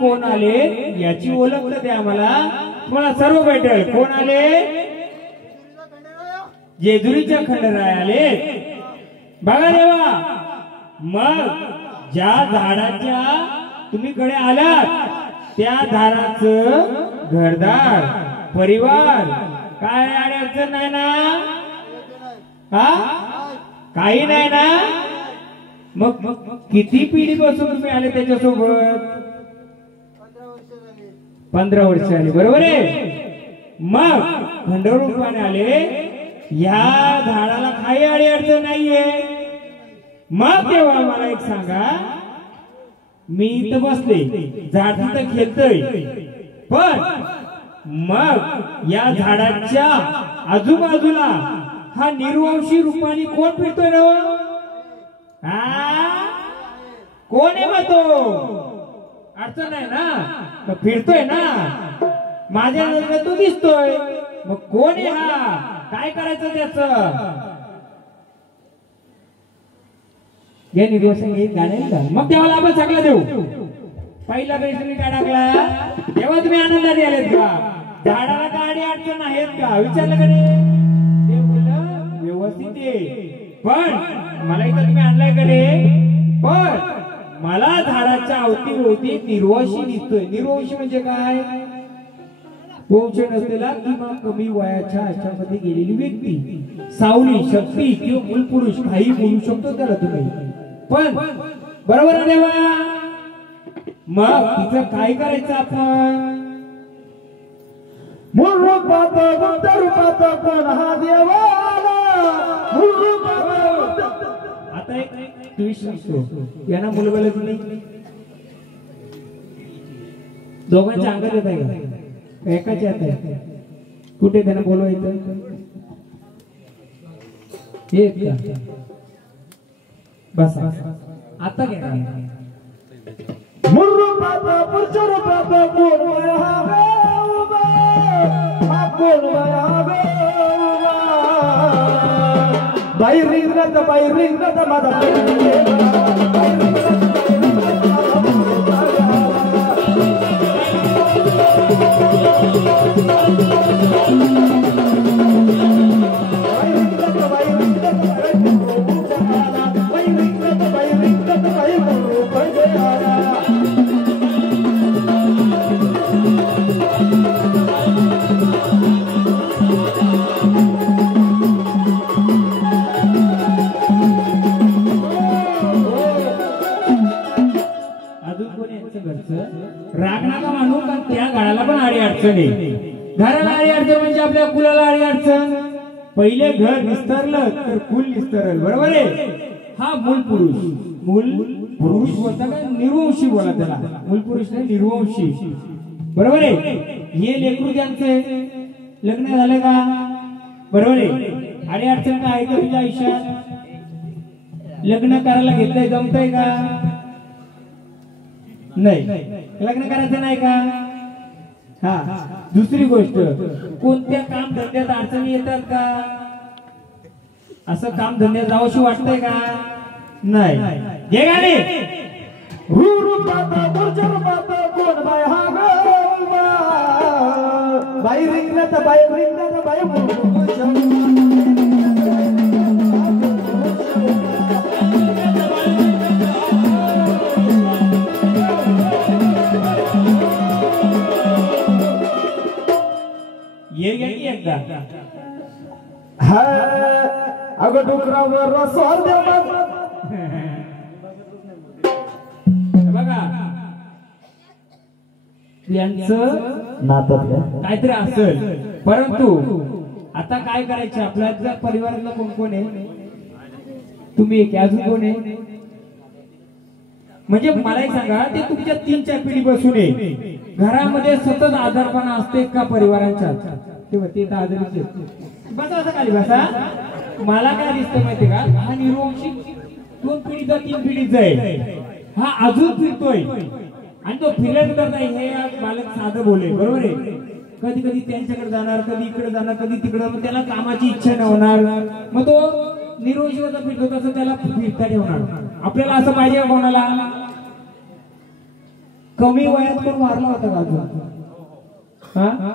कोण आले याची ओळख तर द्या आम्हाला. तुम्हाला सर्व भेटेल. कोण आले? जेजुरीच्या खंडराय आले. बघा देवा, मग ज्या झाडाच्या तुम्ही कडे आलात त्या झाडाचं घरदार परिवार काय अडचण नाही ना? हा, काही नाही ना? मग किती पिढी पासून तुम्ही आले त्याच्यासोबत? 15 वर्ष आले. बरोबर आहे. मग खंडरूपाने आले. या झाडाला काही अडी अडचण नाहीये. मग तेव्हा मला एक सांगा, मी इथं बसले, झाड तिथं खेळतोय, पण मग या झाडाच्या आजूबाजूला हा निर्वंशी रूपाने कोण फिरतोय ना? कोण आहे मग तो? अडचण आहे ना? मग फिरतोय ना, माझ्या नजरेत तो दिसतोय. मग कोण आहे हा? काय करायचं त्याच? या निर्वसन गीत गाण्याला मग देवाला आपण सगळं देऊ. पहिला बेस तुम्ही काय टाकला तेव्हा तुम्ही आनंदाने आलेत का? झाडाला गाडी अडचण आहेत का विचारलं का नाही? ते बोललं व्यवस्थित आहे, पण मला इथं तुम्ही आणलाय का रे? पण मला झाडाच्या अवतीभोवती निर्वंशी दिसतोय. निर्वंशी म्हणजे काय? पोषण नसलेला किंवा कमी वयाच्या ह्याच्यामध्ये गेलेली व्यक्ती, सावली, शक्ती किंवा मूलपुरुष काही बोलू शकतो त्याला तुम्ही, पण बरोबर आहे देवा. मग तिचं काय करायचं आपण? मूळ रूपात बुद्ध रूपात कोण हा देवाला, मूळ रूपात. आता एक ट्विस्ट असतो, यांना मुलबालाच नाही, दोघांच्या अंगात येत आहे का? एकाच्या येत आहे. कुठे त्यांना बोलवायचं? एक बस आता घ्या. मूळ रूपात पुरुष रूपात कोण हा कोण बाई रिंगणात माझा राग नका मानू, पण त्या घराला पण आडी अडचण आहे. घराला आडी अडचण म्हणजे आपल्या कुलाला आडी अडचण. पहिले घर निस्तरलं तर कुल निस्तरल, बरोबर आहे. हा मूल पुरुष बोलता का निर्वंशी बोला त्याला, मूल पुरुष नाही निर्वंशी, बरोबर आहे. हे लेकरू त्यांचे लग्न झाले का? बरोबर आहे. आडी अडचण काय आहे का तुझ्या आयुष्यात? लग्न करायला घेतलंय, जमतंय का? नाही, लग्न करायचं नाही का? हा. दुसरी गोष्ट, कोणत्या काम धंद्यात अडचणी येतात का? असं काम धंद्यात जावंशी वाटतंय का? नाही. हे गाणे बाई रिंगणात बाई ये की एकदा अगं डोकरावर स्वार बघा, यांचं काहीतरी असेल, परंतु आता काय करायचं? आपल्या परिवारातला कोण कोण आहे? तुम्ही एक, अजून कोण आहे? म्हणजे मला एक सांगा, ते तुमच्या 3-4 पिढी बसून आहे. घरामध्ये सतत आजारपणा असते का परिवारांच्या? तेव्हा ते आजारी बसा, असं खाली बसा. मला काय दिसतं माहितीये का? हा निर्वंशिक 2 पिढीचा 3 पिढीचा आहे. हा अजून फिरतोय आणि तो फिरल्यानंतर नाही, हे बालक साधं बोले, बरोबर आहे. कधी कधी त्यांच्याकडे जाणार, कधी इकडे जाणार, कधी तिकडे, मग त्याला कामाची इच्छा नाही होणार, मग तो निर्वंशिकता फिरतो तसं त्याला फिरता ठेवणार. आपल्याला असं पाहिजे का कोणाला? कमी वयात कोण मारला होता का अजून? हा?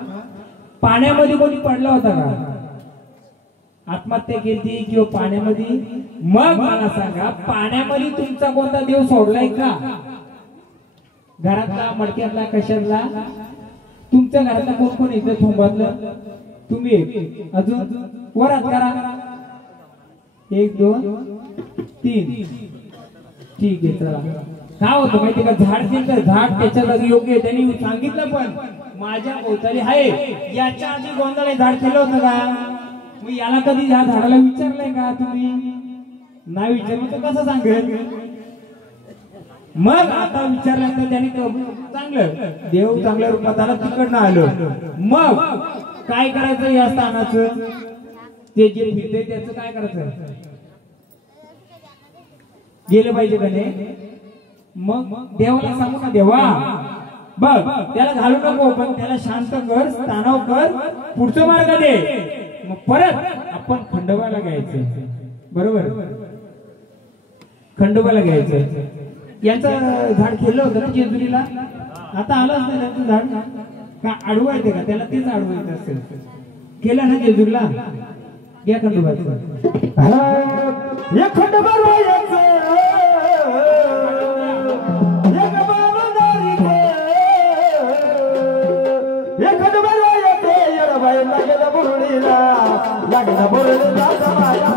पाण्यामध्ये कोणी पडला होता का? आत्महत्या केली किंवा पाण्यामध्ये? मग मला सांगा, पाण्यामध्ये तुमचा कोणता देव सोडलाय का? घरातला, मडक्यातला, कशातला? तुमच्या घरातला कोण कोण येतं थोंबातलं? तुम्ही एक, अजून वरात करा. 1 2 3. ठीक आहे, चला. काय होतं माहिती का? झाड केलं, झाड त्याच्या जागी योग्य आहे. त्यांनी सांगितलं, पण माझ्या भोवताली आहे. याच्या आधी गोंधळ झाड केलं होतं का? मग याला कधी या झाडाला विचारलंय का तुम्ही? नाही विचारलं तर कसं सांगेल? मग आता विचारल्यानंतर त्यांनी चांगलं, देव चांगल्या रूपात आला, तिकडनं आलं. मग काय करायचं? या स्थानाचं ते जे फिरते त्याचं काय करायचं? गेलं पाहिजे का नाही? मग देवाला सांगू ना, देवा बघ त्याला घालू नको, पण त्याला शांत कर, स्थानाव कर, पुढचं मार्ग दे. मग परत आपण खंडोबाला घ्यायचं, बरोबर? खंडोबाला घ्यायचं. याचं झाड केलं होतं ना जेजुरीला, आता आलंच नाही त्याचं झाड का? आडवं येते का त्याला? तेच आडवं येत असेल. केलं ना जेजुरीला? घ्या खंडोबाचं. बाई लागला बुरडीला लागला बुरडीला माझ्या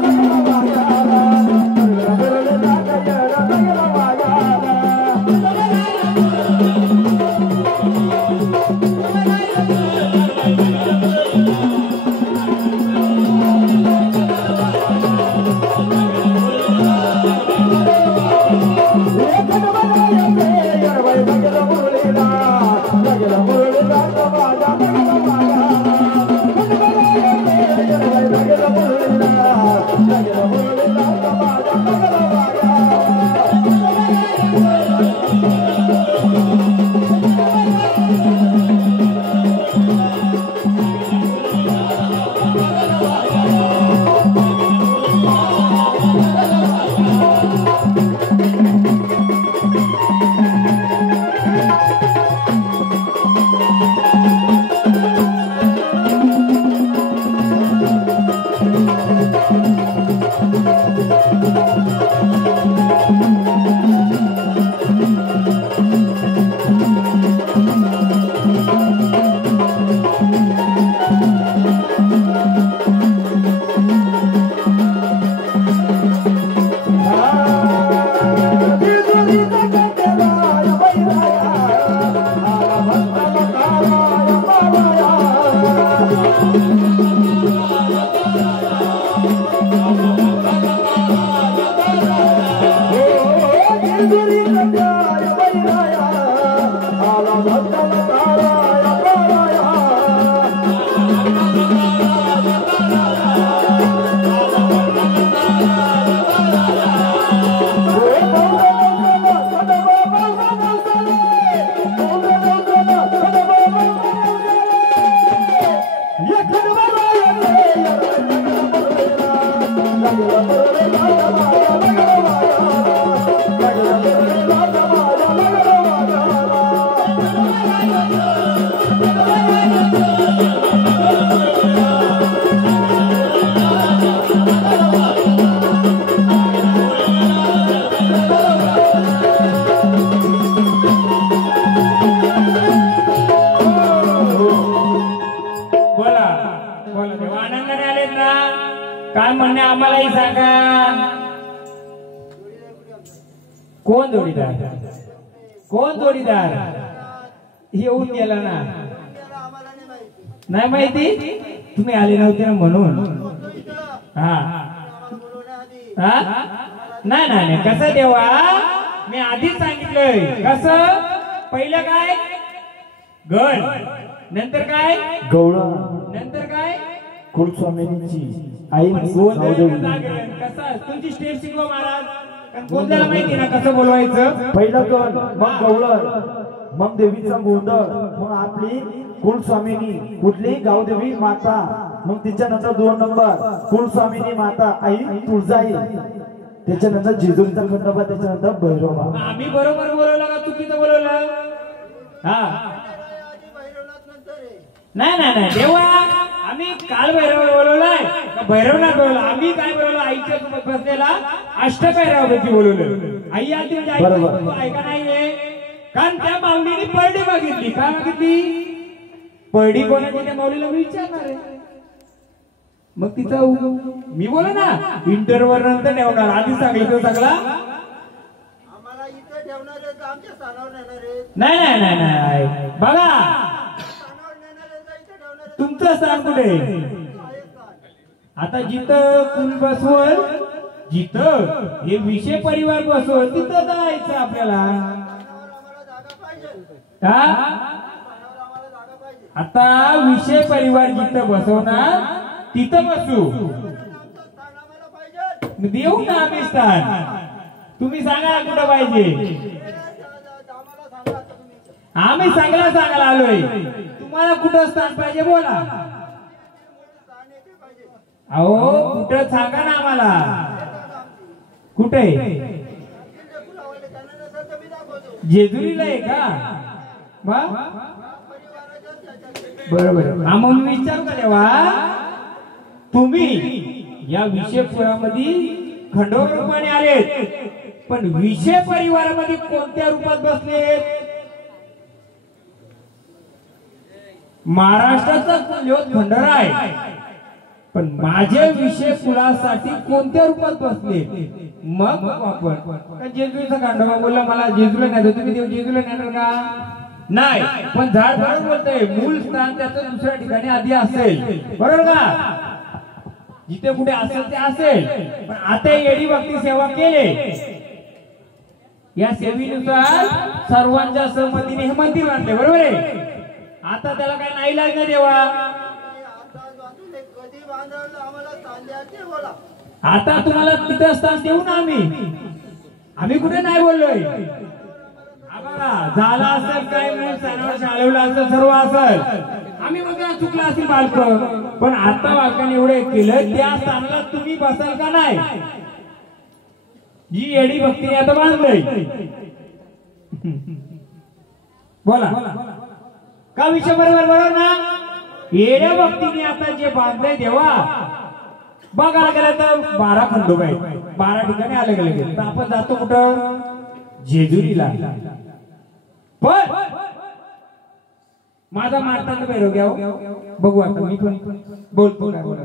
वागाला बुरडीला लागला वागाला काय म्हणणे आम्हालाही सांगा कोण जोडीदार कोण जोडीदार येऊन गेला ना नाही माहिती तुम्ही आले नव्हते ना म्हणून हा हा नाही नाही कसं देवा मी आधीच सांगितलंय कसं पहिलं काय गण नंतर काय गौळा नंतर काय कुलस्वामिनीची आई कसं तुमची स्टेप शिकवा महाराज कारण गोंधळाला माहिती ना कसं बोलवायचं पहिलं गण मग गवळण मग देवीचा गोंधळ मग आपली कुलस्वामिनी कुठली गावदेवी माता मग तिच्यानंतर 2 नंबर कुलस्वामिनी माता आई तुळजाई त्याच्यानंतर जेजुरीचा खंडोबा त्याच्यानंतर भैरवबा आम्ही बरोबर बोलवलं का चुकीचं बोलवलं हा नाही नाही नाही देवा आम्ही काल भैरव बोलवलाय भैरवनाथ बोलवला आम्ही काय बोलवलं आईच्या बसलेला अष्टभैरवापैकी बोलवलं आई आधी म्हणजे ऐका नाहीये कारण त्या माऊलीने परडी बघितली का बघितली परडी कोणाची त्या माऊलीला मी विचारणार आहे मग तिचा मी बोला ना इंटरव्ह्यू नंतर ठेवणार आधी सांगितलं तो सगळा नाही नाही नाही नाही बघा तुमचं स्थान कुठे आता जिथं कुल बसवल जिथं हे विषय परिवार बसवल तिथं जायचं आपल्याला आता विषय परिवार जिथं बसवणार तिथं बसू देऊ ना आम्ही स्थान तुम्ही सांगा कुठं पाहिजे आम्ही सांगायला आलोय तुम्हाला कुठं स्थान पाहिजे बोला अहो कुठं सांगा ना आम्हाला कुठे जेजुरीला आहे का बरोबर मग मी विचारू का तेव्हा तुम्ही या विषयपुरामध्ये खंडोबा रूपाने आलेत पण विषय परिवारामध्ये कोणत्या रूपात बसलेत महाराष्ट्राचा कुलदेवत खंडोबा आहे, पण माझे विषय कुळासाठी कोणत्या रूपात बसले मग आपण जेजुरीचा खंडोबा बोलला मला जेजुरीला नाही, तुम्ही देव जेजुरीला नेणार का? नाही, पण झाड झाड बोलतोय मूळ स्थान त्याचं दुसऱ्या ठिकाणी आधी असेल, बरोबर का? जिथे कुठे असेल ते असेल, पण आता येडी भक्ती सेवा केले या सेवेनुसार सर्वांच्या सहमतीने हे मंदिर बांधले, बरोबर आहे? आता त्याला काय नाही लागलं देवा, आता तुम्हाला तिथं स्थान देऊ ना आम्ही कुठे नाही बोललोय. झाला असेल काय चालवलं असेल सर्व असेल, आम्ही बघा चुकला असेल बालक, पण आता बालकाने एवढे केलं त्या स्थानाला तुम्ही बसाल का नाही? जी येडी भक्तीने आता बांधलंय, बोला का विषय बरोबर बरोबर ना? येड्या भक्तीने आता जे बांधलंय देवा बघायला गेलं तर 12 खंडोबा आहेत, 12 ठिकाणी अलग अलग आहेत. तर आपण जातो कुठं? जेजुरीला. पण माझा मारताना भैरव घ्या, बघू आता मी पण बोलतो काय बोला.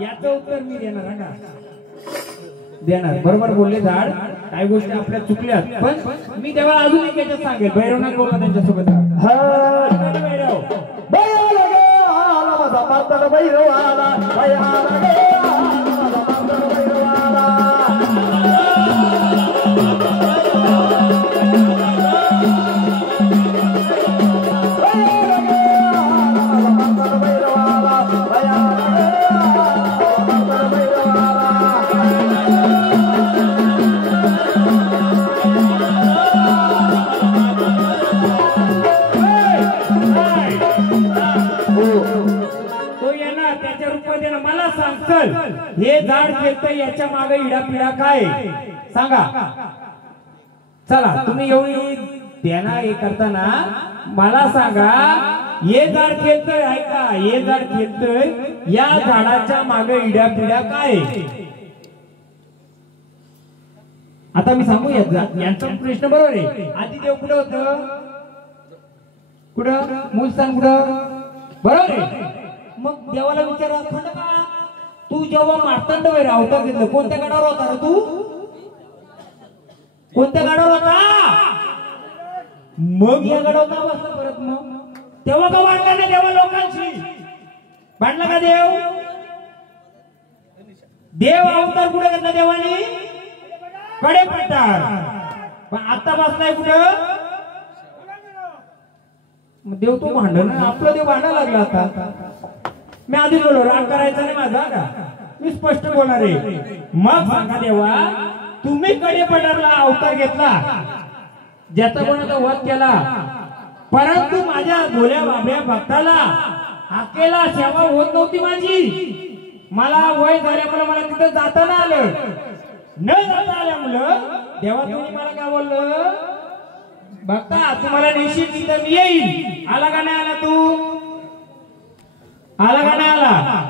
याचं उत्तर मी देणार का? देणार, बरोबर बोलले झाड. काही गोष्टी आपल्या चुकल्यात, पण मी तेव्हा अजून एक याच्यात सांगेल. भैरवनाथ बोलला त्यांच्यासोबत भैरव हे झाड खेळतंय याच्या मागे इडापिडा काय सांगा? चला तुम्ही एवढी त्यांना हे करताना मला सांगा, हे झाड खेळतंय आहे का? हे झाड खेळतंय या झाडाच्या मागे इडापिडा काय? आता मी सांगू यांचा प्रश्न बरोबर आहे. आधी देव कुठं होतं? कुठं? मूलस्थान कुठं? बरोबर आहे. मग देवाला विचारा खंडोबा तू जेव्हा मारतांड वैर अवतार घेतलं कोणत्या गडावर होता रे तू? कोणत्या गडावर होता? मग या गडावर का बसला परत? मग तेव्हा का भांडला नाही देवा लोकांशी? भांडला का देव? देव अवतार कुठे घेतला देवानी? कडे पठार. पण आता बसलाय कुठं? देव तो भांडण आपला देव भांडायला लागला. आता मी आधी बोललो राग करायचा नाही माझा का? मी स्पष्ट बोलणार आहे. मग सांगा देवा तुम्ही कडे पठारला अवतार घेतला, ज्याचा कोणाचा वध केला, परंतु माझ्या भोल्या बाबऱ्या भक्ताला हाकेला सेवा होत नव्हती माझी. मला वय झाल्यामुळे मला तिथं जाता ना आलं, न जाता आल्यामुळं देवा तुम्ही मला काय बोललं? भक्ता तुम्हाला निश्चित तिथं मी येईल. आला का नाही आला? तू आला का नाही आला?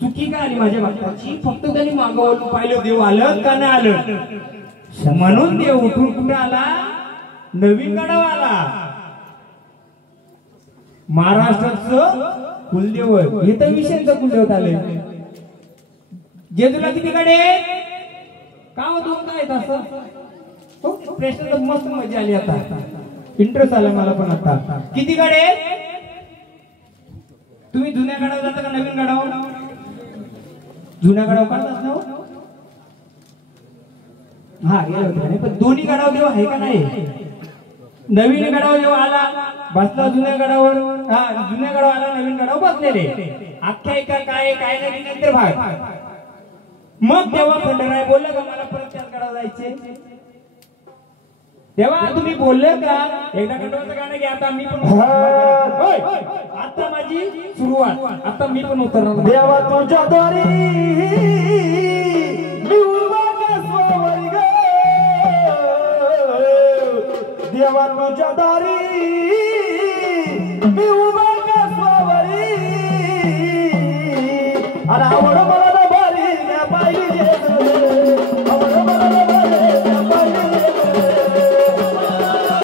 चुकी काय आली माझ्या भक्ताची? फक्त त्यांनी मागवलं पाहिलं देव आलं का नाही आलं, म्हणून देव उठून कुठे आला? नवीन गडावर आला. महाराष्ट्राचं कुलदेवत हे तर विषयांचं कुलदेवत आले. जेजुरीला किती कडे का होतो काय असं? प्रश्न तर मस्त मजा आली. आता इंटरेस्ट आला मला पण. आता किती कडे? तुम्ही जुन्या गडावर जाता का नवीन गडावर? जुन्या गडावर काढतात ना? हा गेलो होतो, पण दोन्ही गडावर देव आहे का नाही? नवीन गडावर देव आला बसला जुन्या गडावर, हा जुन्या गडावर आला नवीन गडावर बसलेले. आख्यायिका काय काय नाही नंतर भाग. मग तेव्हा खंडराय बोलला का मला परत त्याच गडावर जायचे? तेव्हा तुम्ही बोलले का एकदा खंडोबाचं गाणं घ्या? आता मी पण आता माझी सुरुवात, आता मी पण उतरणार. देवा तुझ्या दारी मी उभा कसवारी ग, देवा तुझ्या दारी मी